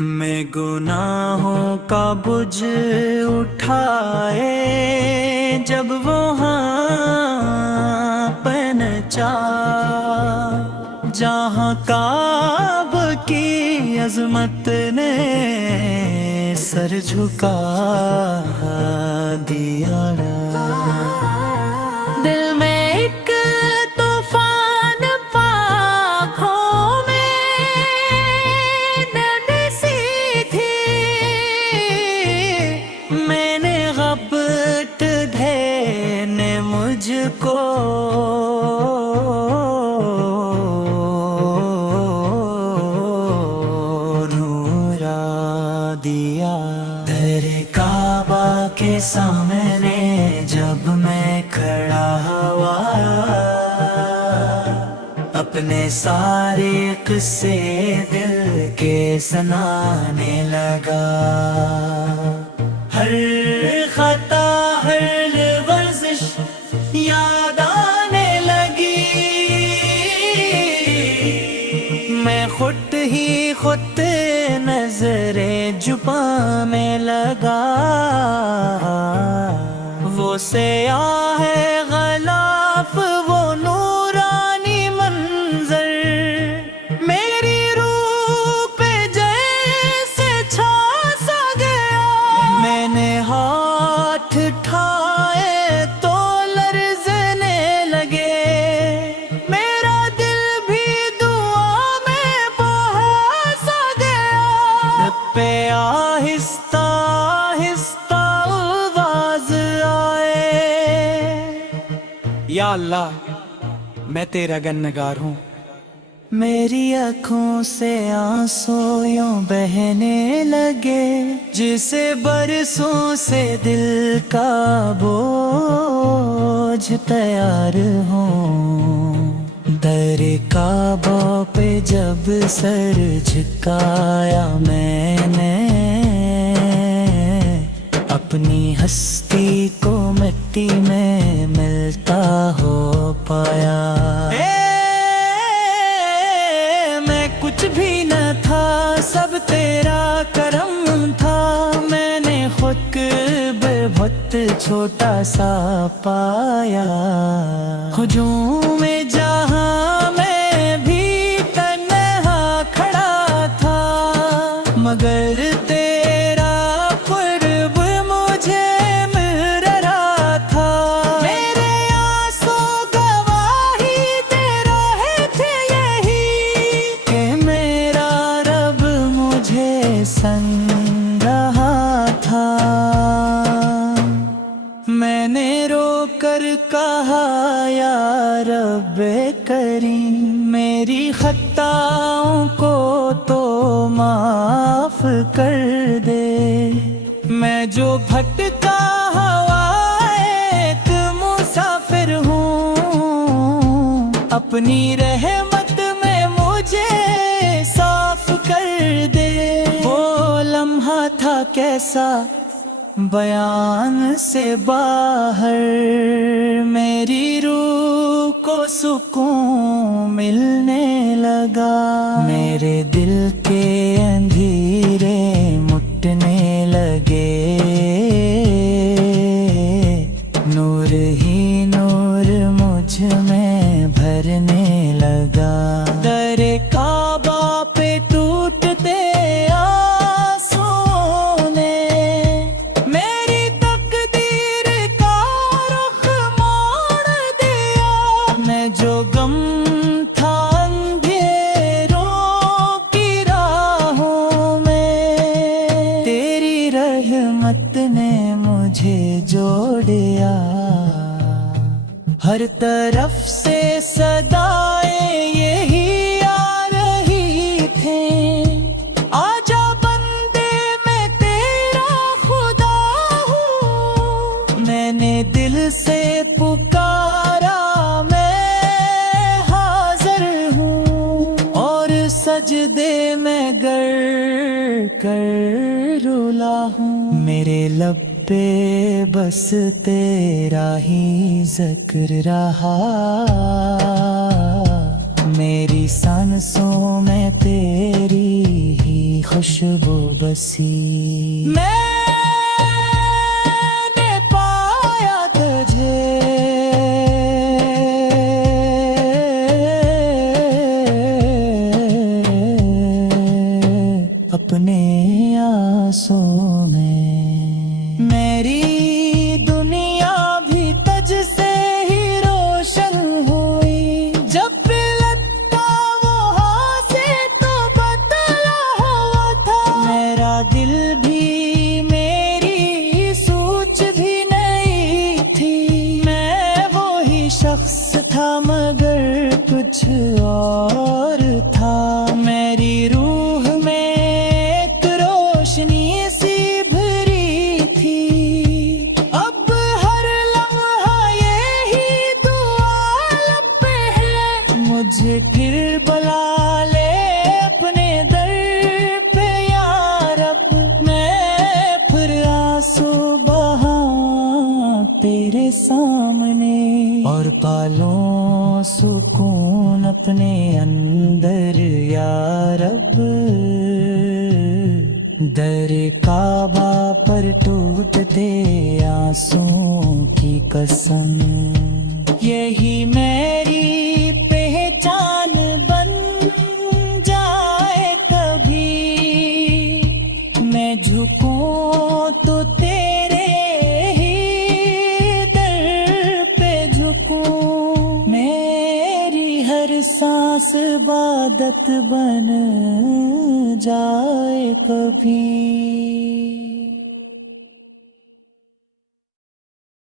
میں گناہوں کا بجھ اٹھائے جب وہاں پہنچا جہاں کعبہ کی عظمت نے سر جھکا دیا دل میں ایک طوفان پاکھوں میں نرم سی تھی میں نے غبط نے مجھ کو نورا دیا در کعبہ کے سامنے جب میں کھڑا ہوا اپنے سارے قصے دل کے سنانے لگا ہر خطا ہر ورزش یاد آنے لگی میں خود ہی خود نظریں چھپانے لگا وہ سیاہ غلاف وہ نورانی منظر میری روح پہ جیسے چھا سا گیا میں نے ہاتھ اٹھائے تو لرزنے لگے میرا دل بھی دعا میں بہا سا گیا لب پہ آہستہ آہستہ آواز آئے یا اللہ میں تیرا گنہگار ہوں میری آنکھوں سے آنسو یوں بہنے لگے جسے برسوں سے دل کا بوجھ تیار ہوں در کعبہ پہ جب سر جھکایا میں نے اپنی ہستی کو مٹی میں ملتا ہو پایا میں کچھ بھی نہ تھا سب تیرا کرم تھا میں نے خود کو بہت چھوٹا سا پایا ہجوم میں جہاں میں بھی تنہا کھڑا تھا مگر تیرا قرب مجھے مل رہا تھا میرے آنسو گواہی دے رہے تھے یہی کہ میرا رب مجھے سن رہا تھا میں نے رو کر کہا یا رب کریم میری خطاؤں کو تو معاف کر دے میں جو بھٹکا ہوا ایک مسافر ہوں اپنی رحمت میں مجھے صاف کر دے وہ لمحہ تھا کیسا بیان سے باہر میری روح کو سکون ملنے لگا میرے دل کے اندھیرے مٹنے لگے نور ہی نور مجھ میں بھرنے لگا در کعبہ پہ ٹوٹتے جو غم تھا اندھیروں کی راہوں میں تیری رحمت نے مجھے جوڑیا ہر طرف سے صدائیں یہی آ رہی تھے آجا بندے میں تیرا خدا ہوں میں نے دل سے پکارا سجدے میں گر کر رولا ہوں میرے لب پہ بس تیرا ہی ذکر رہا میری سانسوں میں تیری ہی خوشبو بسی میں نے پایا تجھے اپنے آنسوں میں میری دنیا بھی تجھ سے ہی روشن ہوئی جب پلٹتا وہ ہاتھ سے تو بتلا ہوا تھا میرا دل بھی میری سوچ بھی نہیں تھی میں وہی شخص تھا مگر کچھ اور تھا میری روح میں ایک روشنی سی بھری تھی اب ہر لمحہ یہی دعا لب پہ ہے مجھے پھر بلا لے اپنے در پہ یا رب میں پھر آنسو بہاں تیرے سامنے اور پالوں سکون اپنے اندر یا رب در کعبہ پر ٹوٹتے آنسوں کی قسم یہی میری پہچان بن جائے کبھی میں جھکوں تو تیرے ہی در پہ جھکوں میری ہر سانس عبادت بن جائے کبھی